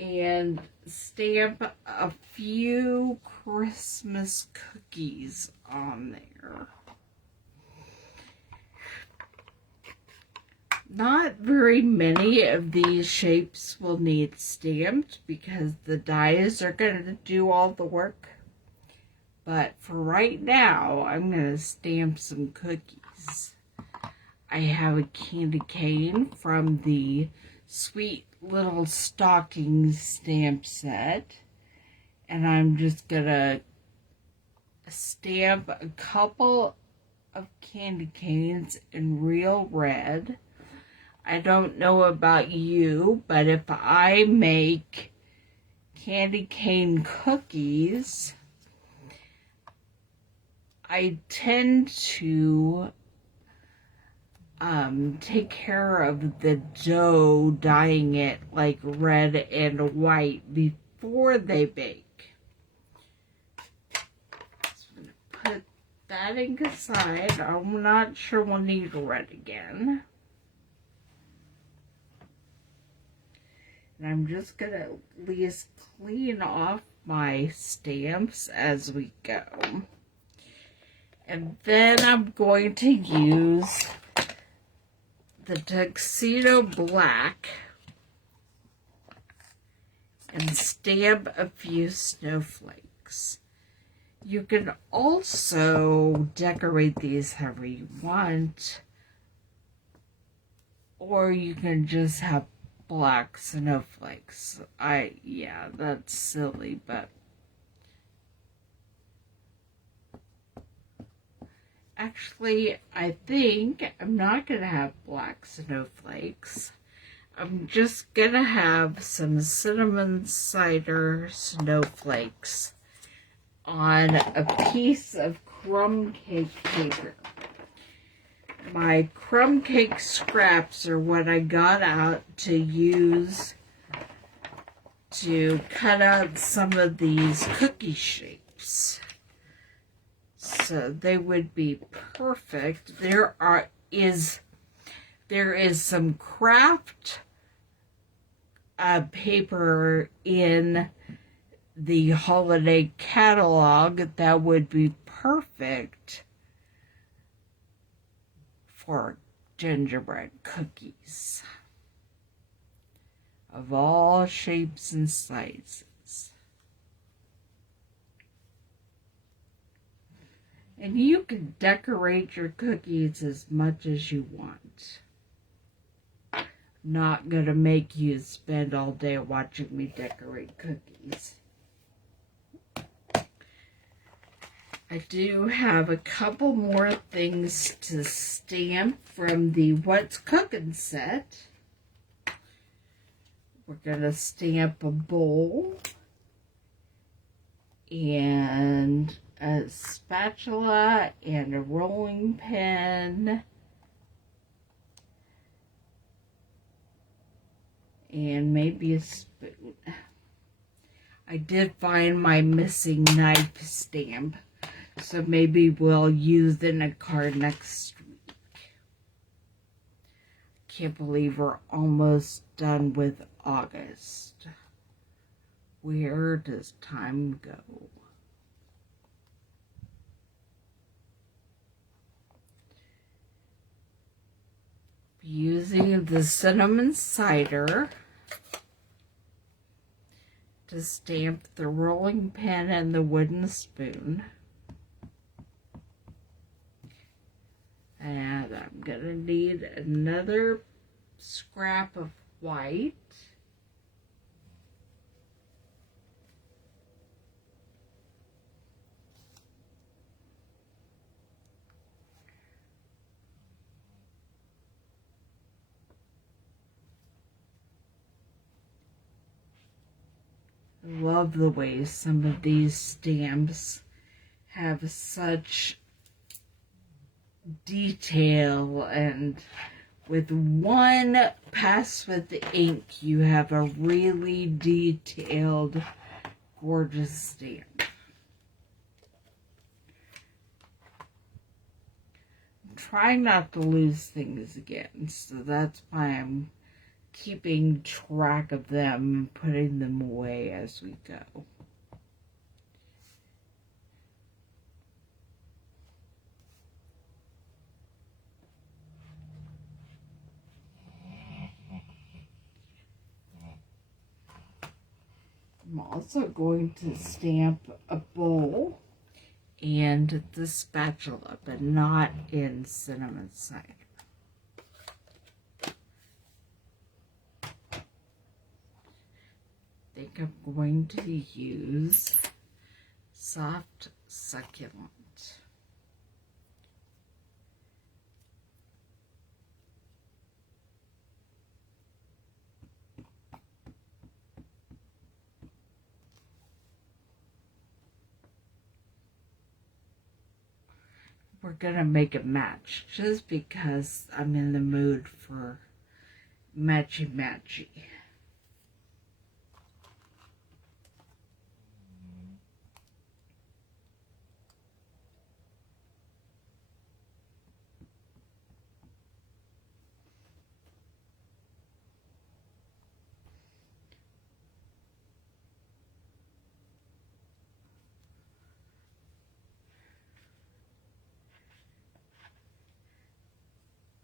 and stamp a few Christmas cookies on there. Not very many of these shapes will need stamped because the dies are going to do all the work. But for right now, I'm going to stamp some cookies. I have a candy cane from the Sweet Little Stocking stamp set. And I'm just going to stamp a couple of candy canes in real red. I don't know about you, but if I make candy cane cookies, I tend to take care of the dough, dyeing it like red and white before they bake. So I'm going to put that ink aside. I'm not sure we'll need red again. And I'm just going to at least clean off my stamps as we go. And then I'm going to use the Tuxedo Black and stamp a few snowflakes. You can also decorate these however you want, or you can just have black snowflakes. Yeah, that's silly, but actually, I think I'm not going to have black snowflakes. I'm just going to have some cinnamon cider snowflakes on a piece of crumb cake paper. My crumb cake scraps are what I got out to use to cut out some of these cookie shapes. So they would be perfect. There is some craft paper in the holiday catalog that would be perfect for gingerbread cookies of all shapes and sizes. And you can decorate your cookies as much as you want. I'm not going to make you spend all day watching me decorate cookies. I do have a couple more things to stamp from the What's Cooking set. We're going to stamp a bowl and a spatula and a rolling pin and maybe a spoon. I did find my missing knife stamp, so maybe we'll use it in a card next week. Can't believe we're almost done with August. Where does time go? Using the cinnamon cider to stamp the rolling pin and the wooden spoon. And I'm going to need another scrap of white. I love the way some of these stamps have such detail, and with one pass with the ink you have a really detailed, gorgeous stamp. I'm trying not to lose things again, so that's why I'm keeping track of them, putting them away as we go. I'm also going to stamp a bowl and the spatula, but not in cinnamon cider. I think I'm going to use soft succulent. We're gonna make it match just because I'm in the mood for matchy-matchy.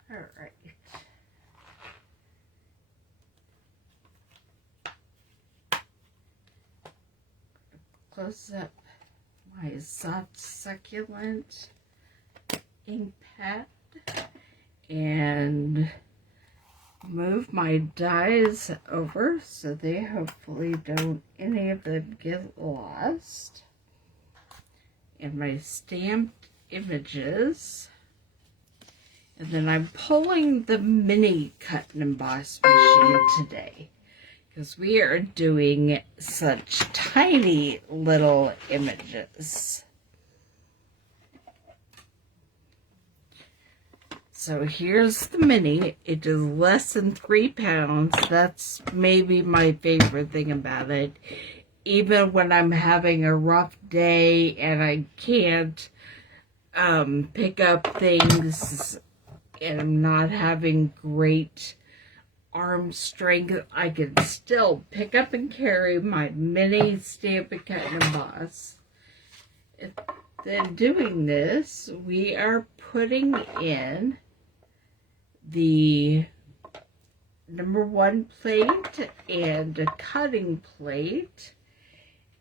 All right. Close up my soft succulent ink pad and move my dies over so they hopefully don't any of them get lost. And my stamped images. And then I'm pulling the mini cut and emboss machine today because we are doing such tiny little images. So here's the mini. It is less than 3 pounds. That's maybe my favorite thing about it. Even when I'm having a rough day and I can't pick up things and I'm not having great arm strength, I can still pick up and carry my mini Stampin' Cut and Emboss. Then doing this, we are putting in the #1 plate and a cutting plate,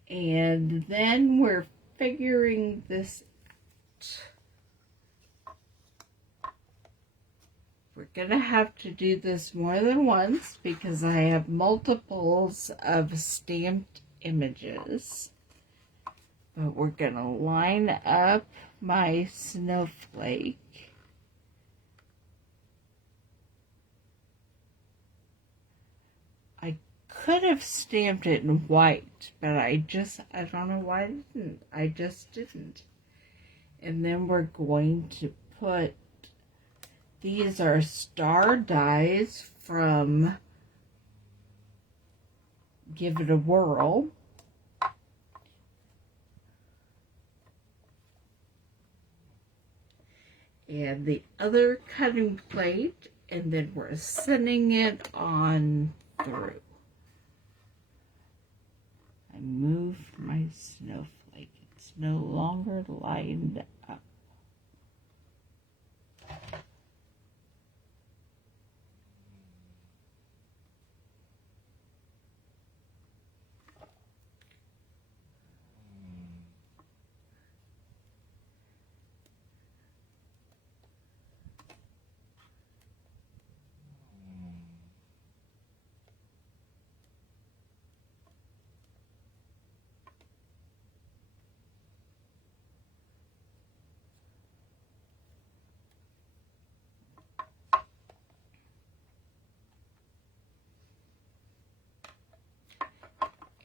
and then we're figuring this out. We're gonna have to do this more than once because I have multiples of stamped images. But we're gonna line up my snowflake. I could have stamped it in white, but I don't know why I didn't. I just didn't. And then we're going to put, these are star dies from Give It a Whirl. And the other cutting plate, and then we're sending it on through. I moved my snowflake. It's no longer lined up.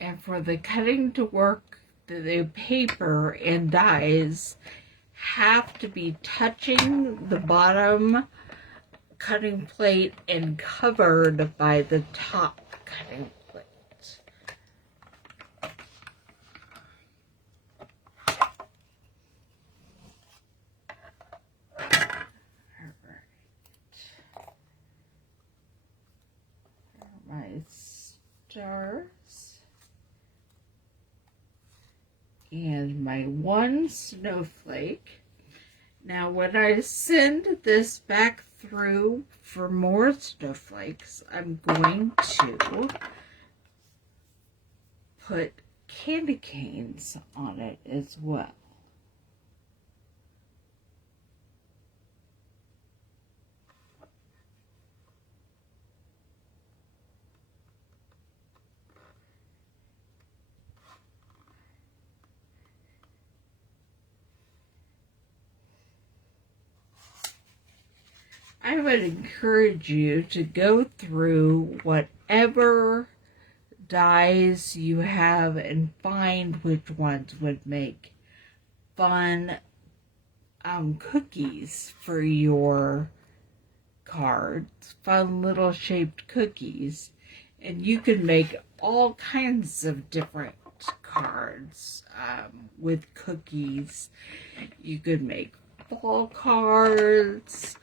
And for the cutting to work, the paper and dies have to be touching the bottom cutting plate and covered by the top cutting plate. stars. And my one snowflake. Now when I send this back through for more snowflakes, I'm going to put candy canes on it as well. I would encourage you to go through whatever dies you have and find which ones would make fun cookies for your cards, fun little shaped cookies, and you can make all kinds of different cards with cookies. You could make fall cards.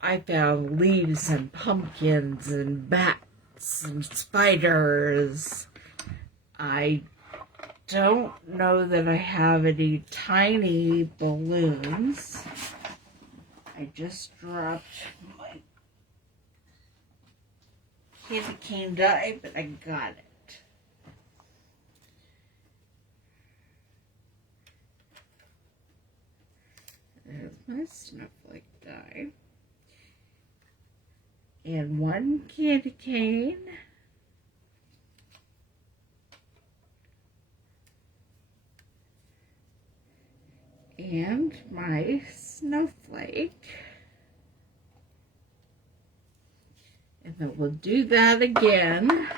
I found leaves and pumpkins and bats and spiders. I don't know that I have any tiny balloons. I just dropped my candy cane die, but I got it. There's my snowflake die. And one candy cane. And my snowflake. And then we'll do that again.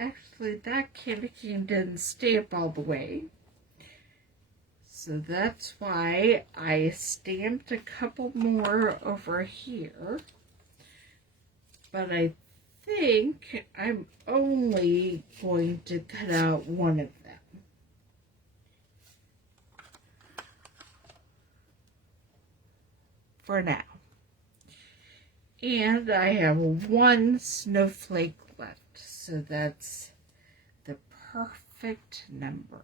Actually, that candy cane didn't stamp all the way. So that's why I stamped a couple more over here. But I think I'm only going to cut out one of them. For now. And I have one snowflake left. So that's the perfect number.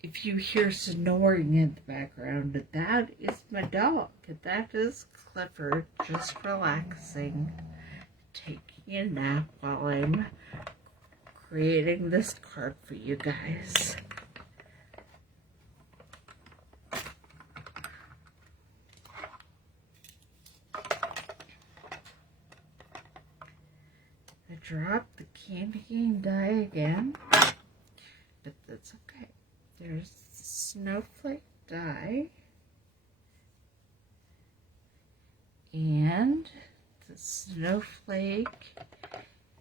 If you hear snoring in the background, that is my dog. That is Clifford just relaxing, taking a nap while I'm creating this card for you guys. I dropped the candy cane die again, but that's okay. There's the snowflake die and the snowflake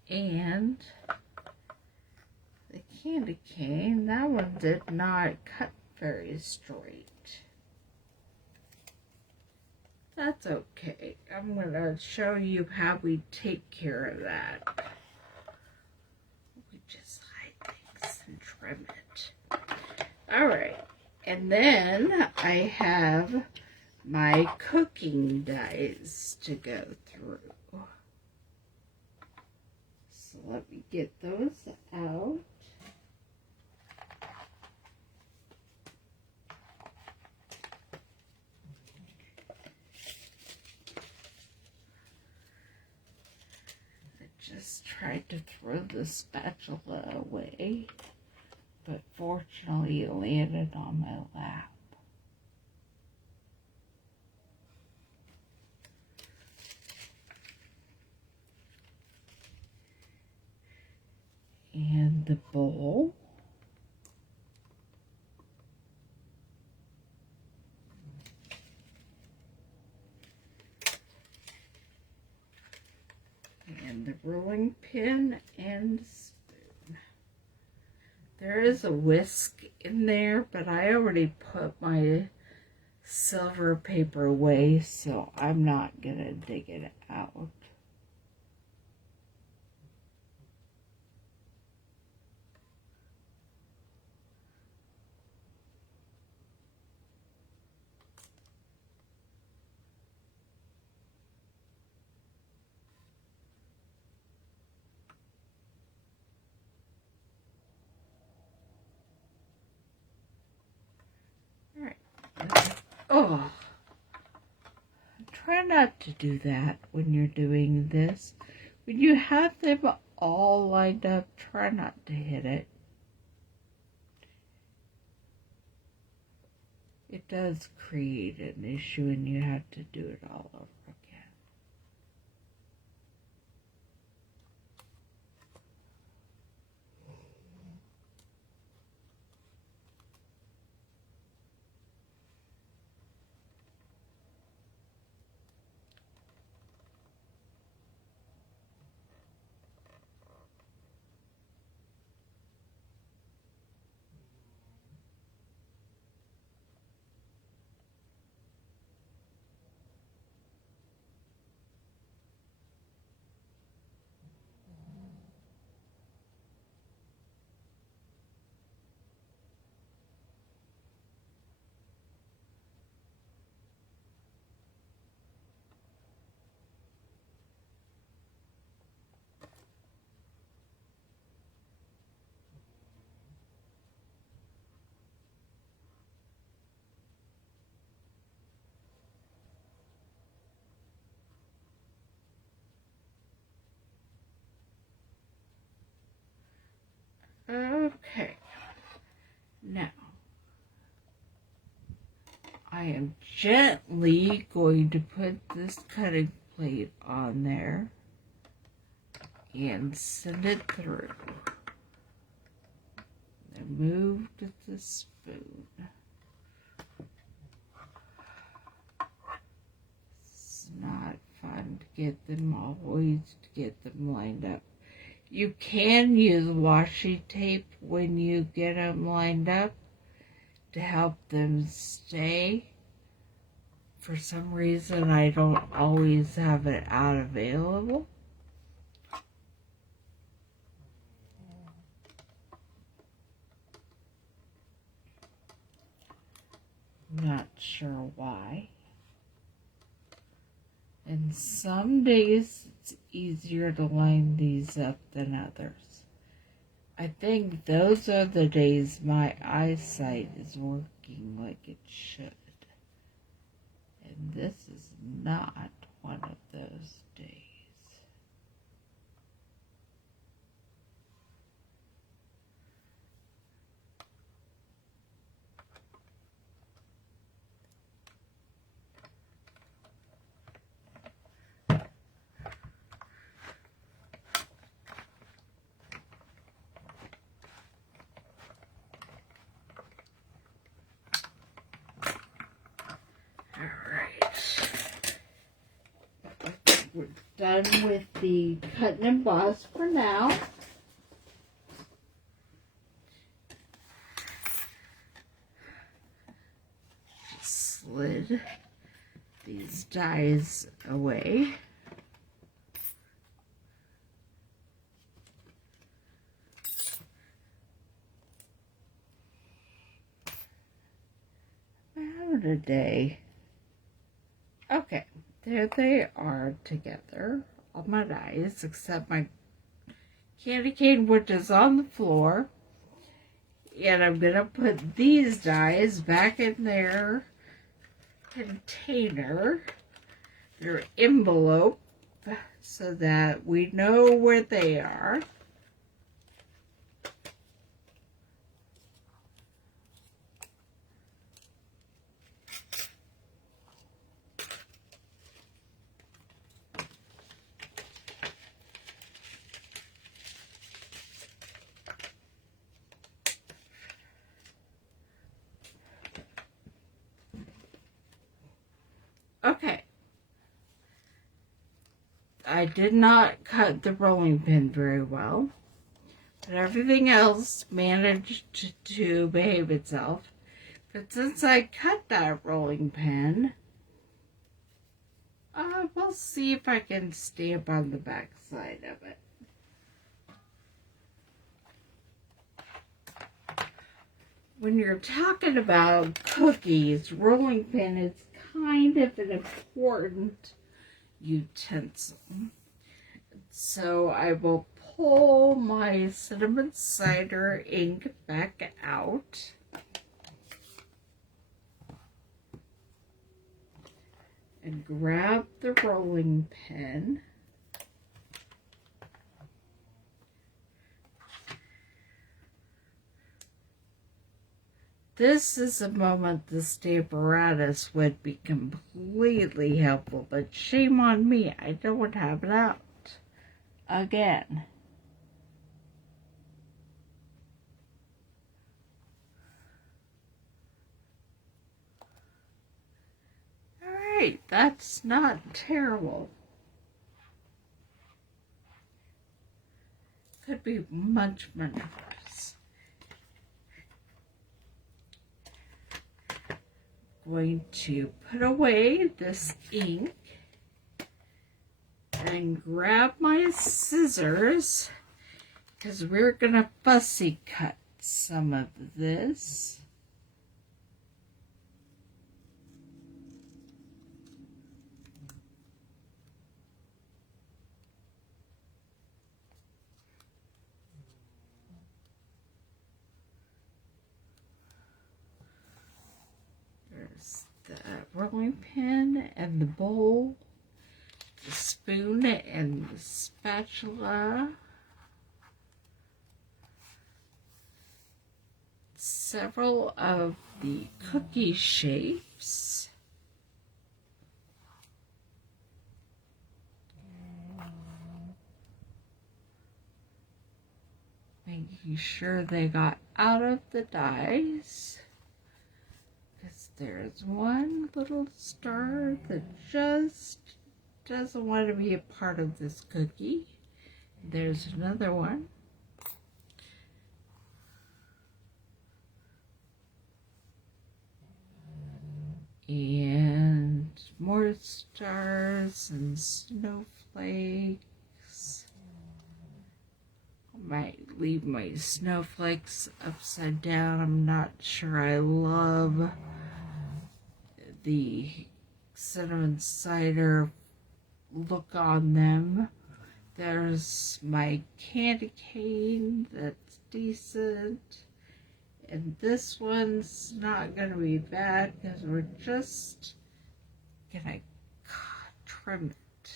and the candy cane. That one did not cut very straight. That's okay. I'm going to show you how we take care of that. We just hide things and trim it. Alright, and then I have my cooking dies to go through. So let me get those out. I just tried to throw the spatula away. But fortunately, it landed on my lap. And the bowl. And the rolling pin and spoon. There is a whisk in there, but I already put my silver paper away, so I'm not gonna dig it out. Oh, try not to do that when you're doing this. When you have them all lined up, try not to hit it. It does create an issue and you have to do it all over again. Okay, now I am gently going to put this cutting plate on there and send it through. And move to the spoon. It's not fun to get them lined up. You can use washi tape when you get them lined up to help them stay. For some reason, I don't always have it out available. Not sure why. And some days it's easier to line these up than others. I think those are the days my eyesight is working like it should. And this is not one of those days. We're done with the cut and emboss for now. Just slid these dies away. Out a day. Okay. There they are together, all my dies, except my candy cane, which is on the floor. And I'm going to put these dies back in their container, their envelope, so that we know where they are. Okay. I did not cut the rolling pin very well, but everything else managed to behave itself. But since I cut that rolling pin, we'll see if I can stamp on the back side of it. When you're talking about cookies, rolling pin is kind of an important utensil. So I will pull my cinnamon cider ink back out. And grab the rolling pin. This is a moment the Stamparatus would be completely helpful, but shame on me, I don't have it out again. Alright, that's not terrible. Could be much, much worse. Going to put away this ink and grab my scissors because we're gonna fussy cut some of this. The rolling pin and the bowl, the spoon and the spatula, several of the cookie shapes, making sure they got out of the dies. There's one little star that just doesn't want to be a part of this cookie. There's another one. And more stars and snowflakes. I might leave my snowflakes upside down. I'm not sure I love the cinnamon cider look on them. There's my candy cane that's decent, and this one's not gonna be bad because we're just gonna trim it.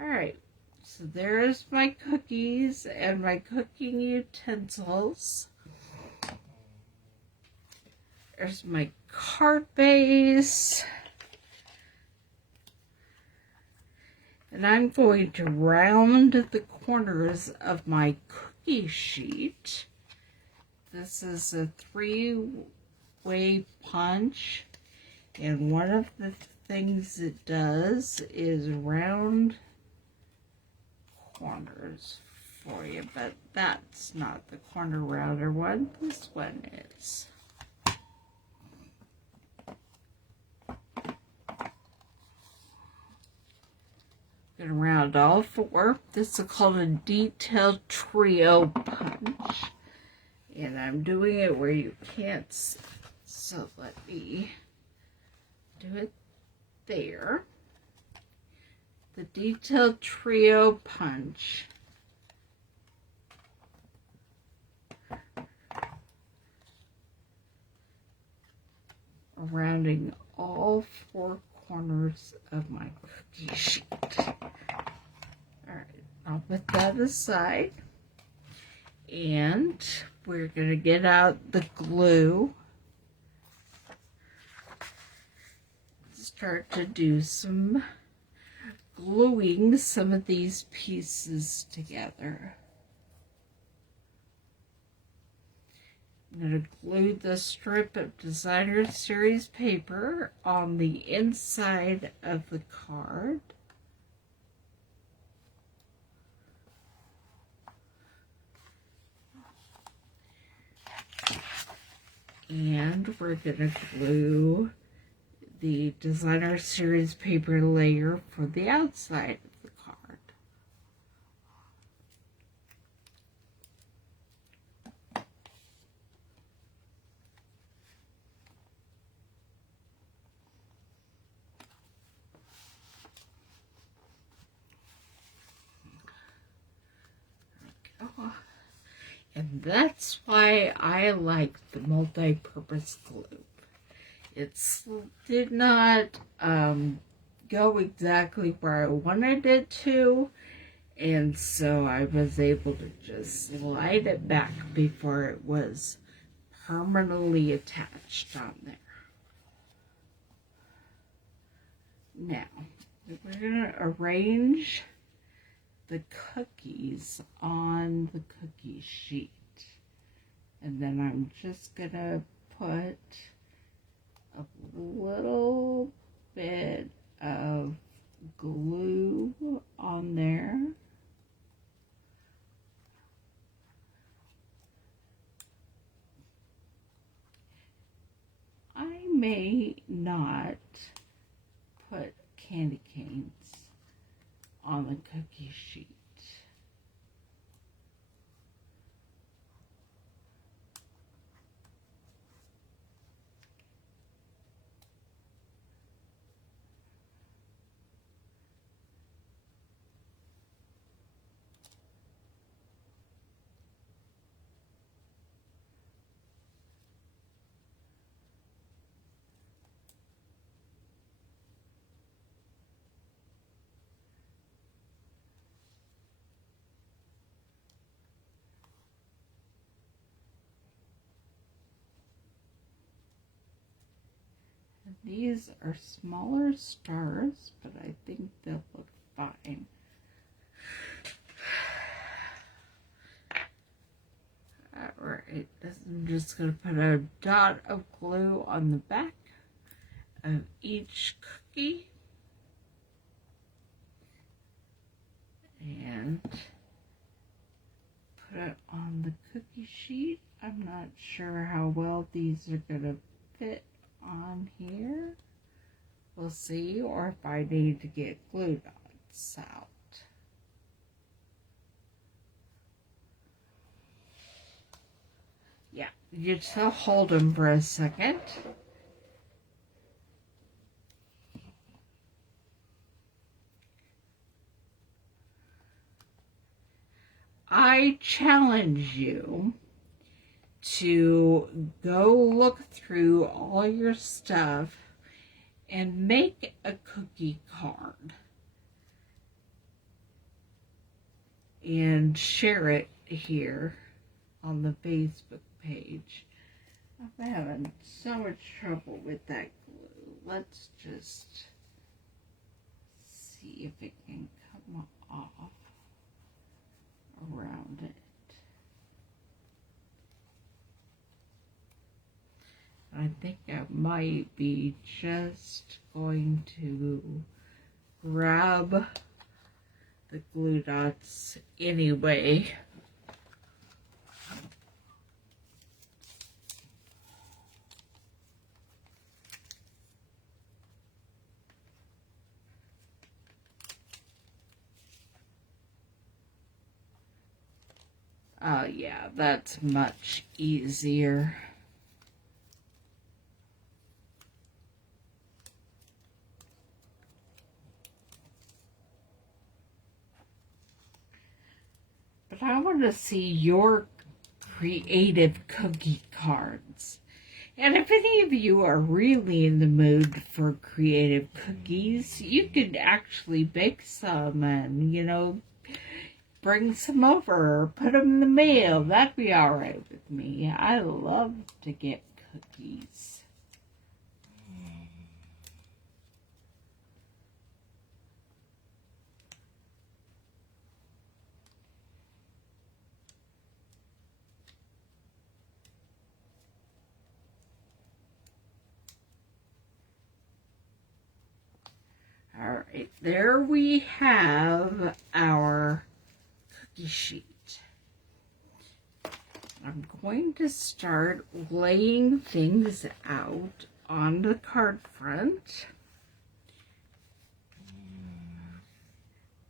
Alright, so there's my cookies and my cooking utensils. There's my card base. And I'm going to round the corners of my cookie sheet. This is a 3-way punch. And one of the things it does is round corners for you. But that's not the corner rounder one. This one is. Gonna round all 4. This is called a detailed trio punch, and I'm doing it where you can't see. So let me do it there. The detailed trio punch. Rounding all 4 corners of my cookie sheet. Alright, I'll put that aside. And we're going to get out the glue. Start to do some gluing some of these pieces together. I'm going to glue the strip of Designer Series paper on the inside of the card. And we're going to glue the Designer Series paper layer for the outside of the card. And that's why I like the multi-purpose glue. It did not go exactly where I wanted it to, and so I was able to just slide it back before it was permanently attached on there. Now, we're going to arrange the cookies on the cookie sheet. And then I'm just going to put a little bit of glue on there. I may not put candy canes on the cookie sheet. These are smaller stars, but I think they'll look fine. Alright, I'm just going to put a dot of glue on the back of each cookie. And put it on the cookie sheet. I'm not sure how well these are going to fit on here. We'll see, or if I need to get glue dots out. Yeah, you just hold them for a second. I challenge you to go look through all your stuff and make a cookie card and share it here on the Facebook page. I'm having so much trouble with that glue. Let's just see if it can come off around it. I think I might be just going to grab the glue dots anyway. Oh yeah, that's much easier. But I want to see your creative cookie cards. And if any of you are really in the mood for creative cookies, you could actually bake some and, you know, bring some over or put them in the mail. That'd be all right with me. I love to get cookies. Right, there we have our cookie sheet. I'm going to start laying things out on the card front.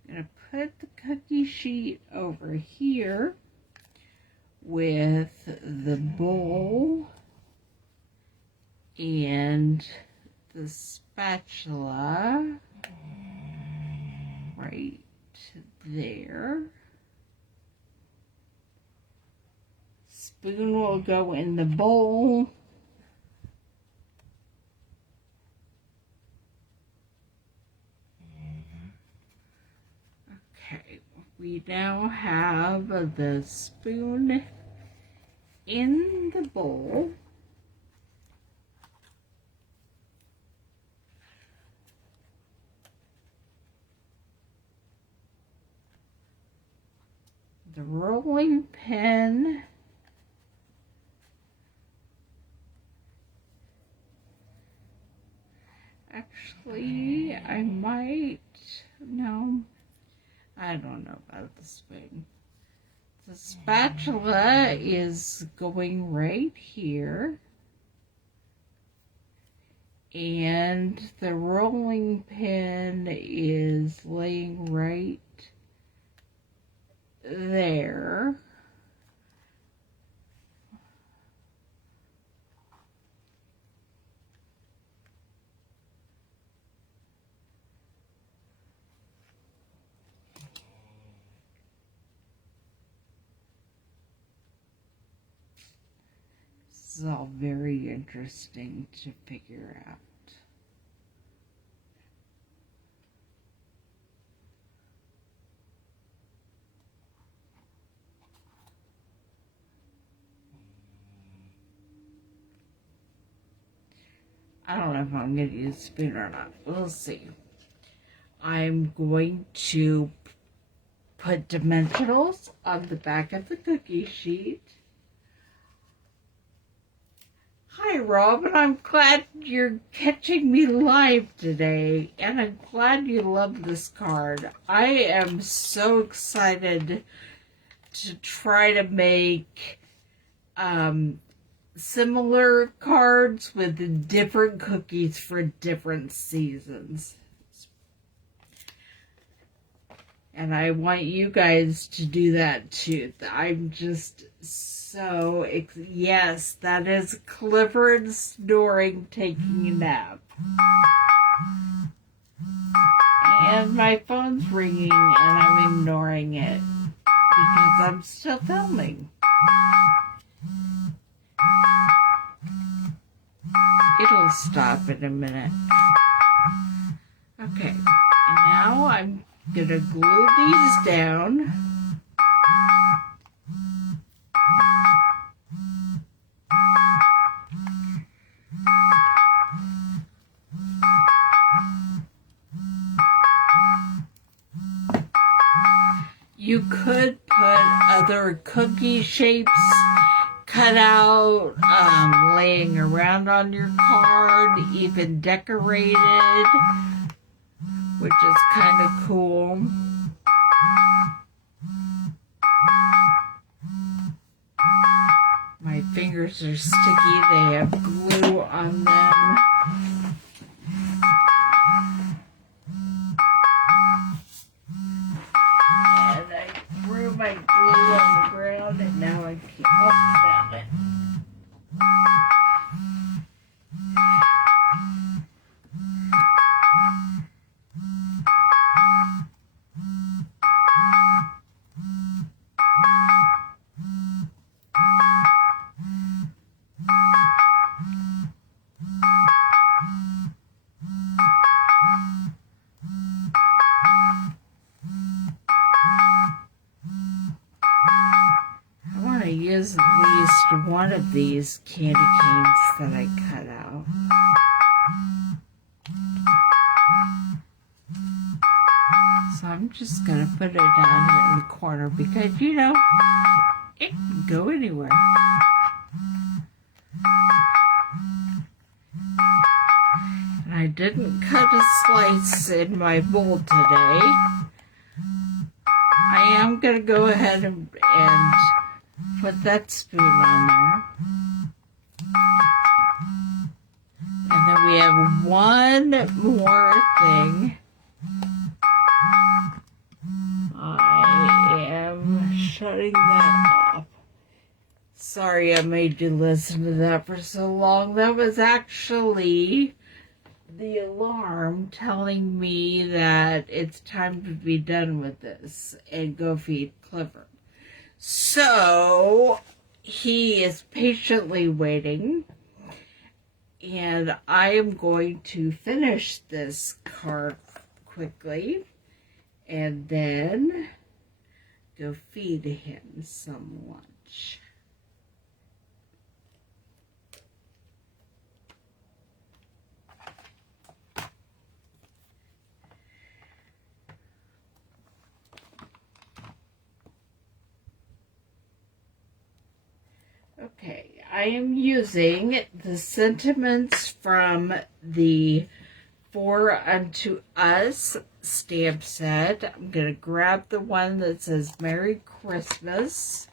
I'm going to put the cookie sheet over here with the bowl and the spatula right there. Spoon will go in the bowl. Okay, we now have the spoon in the bowl. The rolling pin actually, I might, no, I don't know about the spoon. The spatula is going right here, and the rolling pin is laying right there. This is all very interesting to figure out. I don't know if I'm going to use a spoon or not. We'll see. I'm going to put dimensionals on the back of the cookie sheet. Hi, Rob, and I'm glad you're catching me live today, and I'm glad you love this card. I am so excited to try to make similar cards with different cookies for different seasons. And I want you guys to do that too. I'm just so, yes, that is Clifford snoring, taking a nap. And my phone's ringing and I'm ignoring it because I'm still filming. It'll stop in a minute. Okay, and now I'm gonna glue these down. You could put other cookie shapes cut out, laying around on your card, even decorated, which is kind of cool. My fingers are sticky, they have glue on them. And I threw my glue on the ground and now I can't, oh, found it. Use at least one of these candy canes that I cut out. So I'm just going to put it down here in the corner because, you know, it can go anywhere. And I didn't cut a slice in my bowl today, I am going to go ahead and put that spoon on there. And then we have one more thing. I am shutting that off. Sorry I made you listen to that for so long. That was actually the alarm telling me that it's time to be done with this and go feed Clifford. So he is patiently waiting, and I am going to finish this card quickly and then go feed him some lunch. Okay, I am using the sentiments from the For Unto Us stamp set. I'm going to grab the one that says Merry Christmas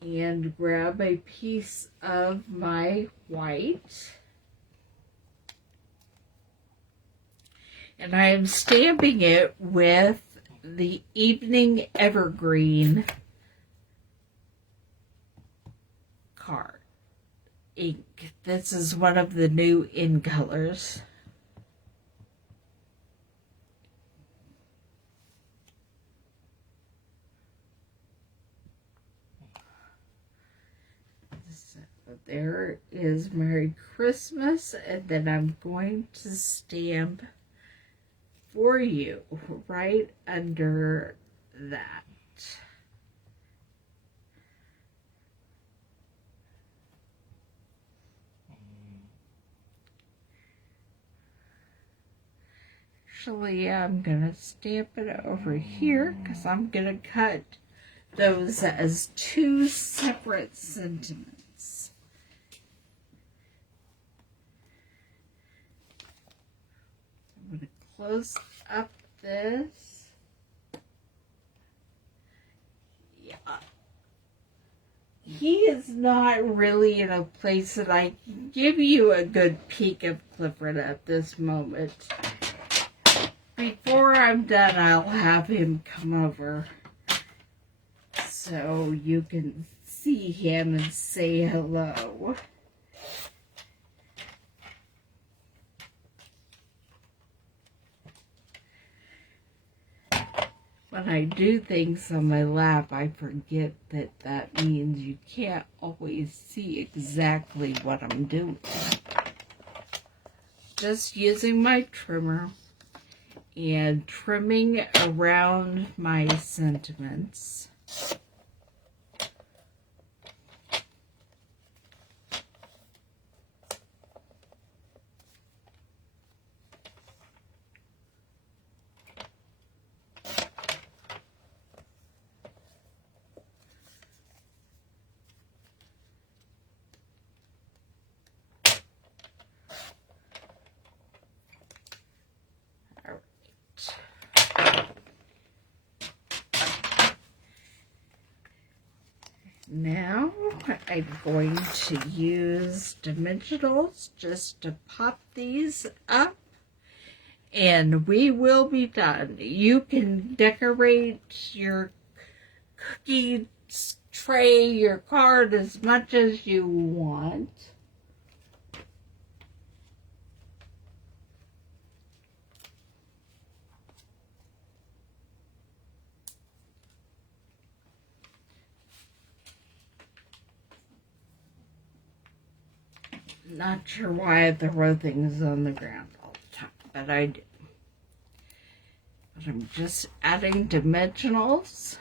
and grab a piece of my white. And I am stamping it with the Evening Evergreen card ink. This is one of the new in colors. So there is Merry Christmas, and then I'm going to stamp For You right under that. Actually, I'm going to stamp it over here because I'm going to cut those as two separate sentiments. I'm going to close up this. Yeah. He is not really in a place that I can give you a good peek of Clifford at this moment. Before I'm done, I'll have him come over so you can see him and say hello. When I do things on my lap, I forget that that means you can't always see exactly what I'm doing. Just using my trimmer and trimming around my sentiments. Now I'm going to use dimensionals just to pop these up, and we will be done. You can decorate your cookie tray, your card as much as you want. Not sure why I throw things on the ground all the time, but I do. But I'm just adding dimensionals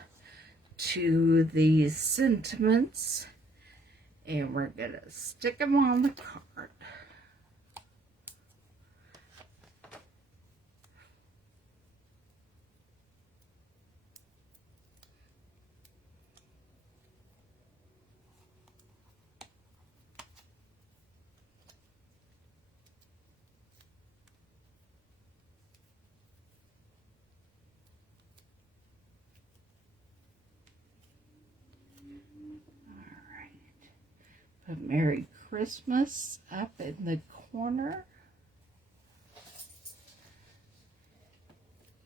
to these sentiments, and we're going to stick them on the card. Put Merry Christmas up in the corner.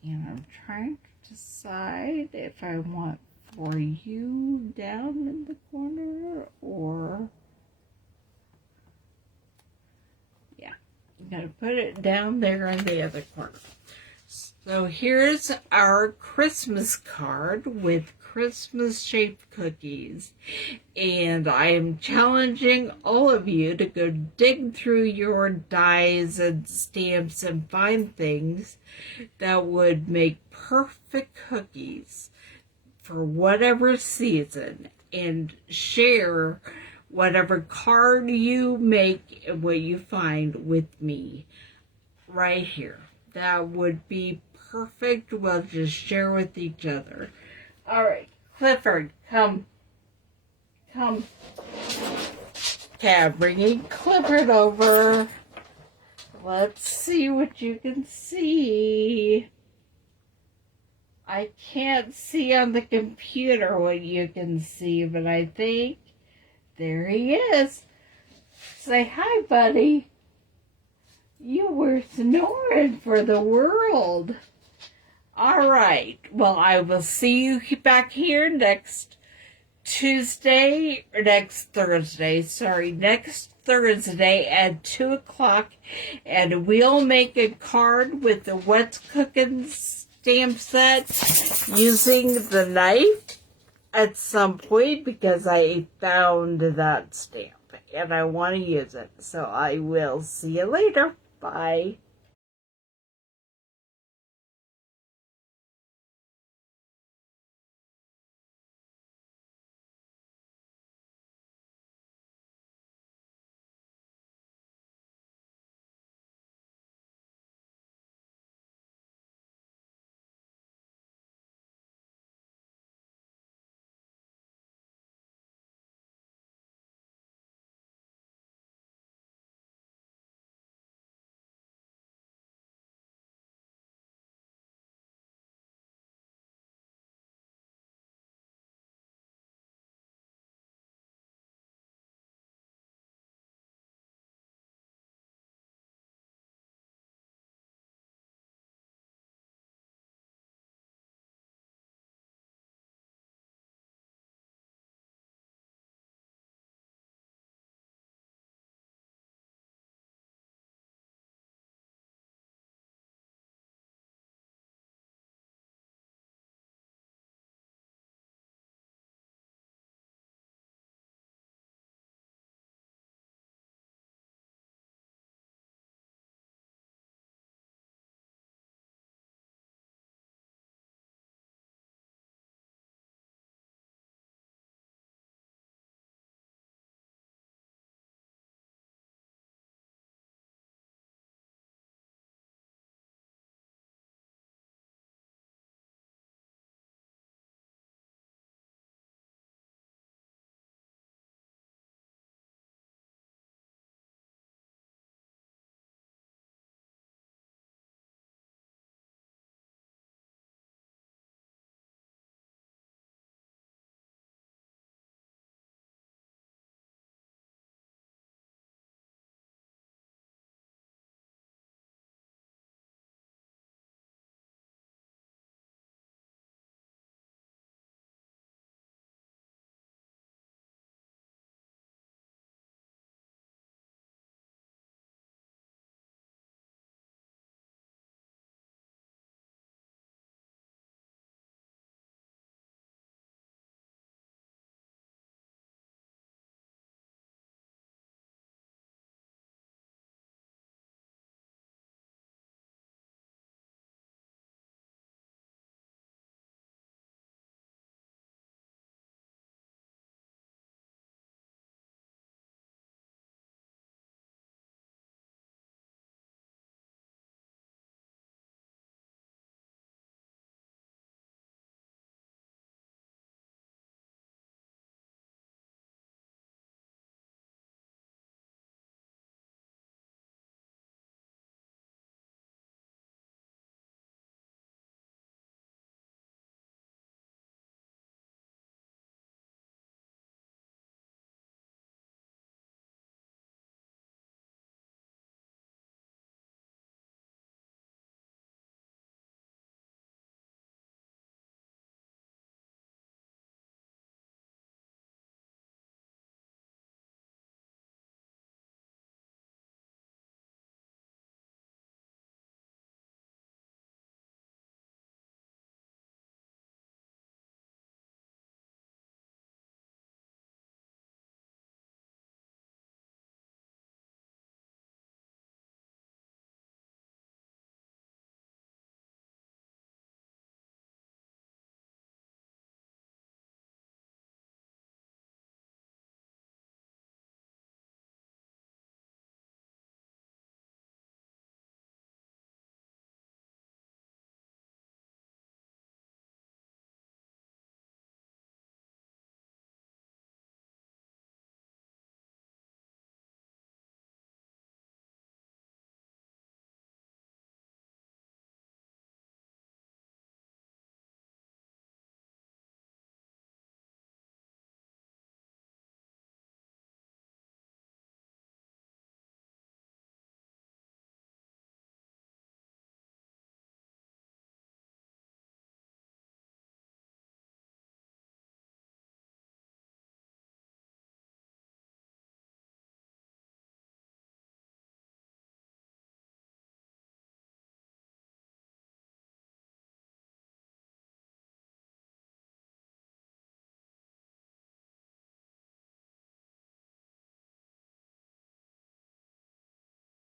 And I'm trying to decide if I want For You down in the corner or... Yeah, I'm going to put it down there in the other corner. So here's our Christmas card with Christmas shaped cookies. And I am challenging all of you to go dig through your dies and stamps and find things that would make perfect cookies for whatever season, and share whatever card you make and what you find with me right here. That would be perfect. We'll just share with each other. All right, Clifford, come. Okay, I'm bringing Clifford over. Let's see what you can see. I can't see on the computer what you can see, but I think there he is. Say hi, buddy. You were snoring for the world. All right. Well, I will see you back here next Thursday at 2 o'clock, and we'll make a card with the What's Cooking stamp set using the knife at some point, because I found that stamp and I want to use it. So I will see you later. Bye.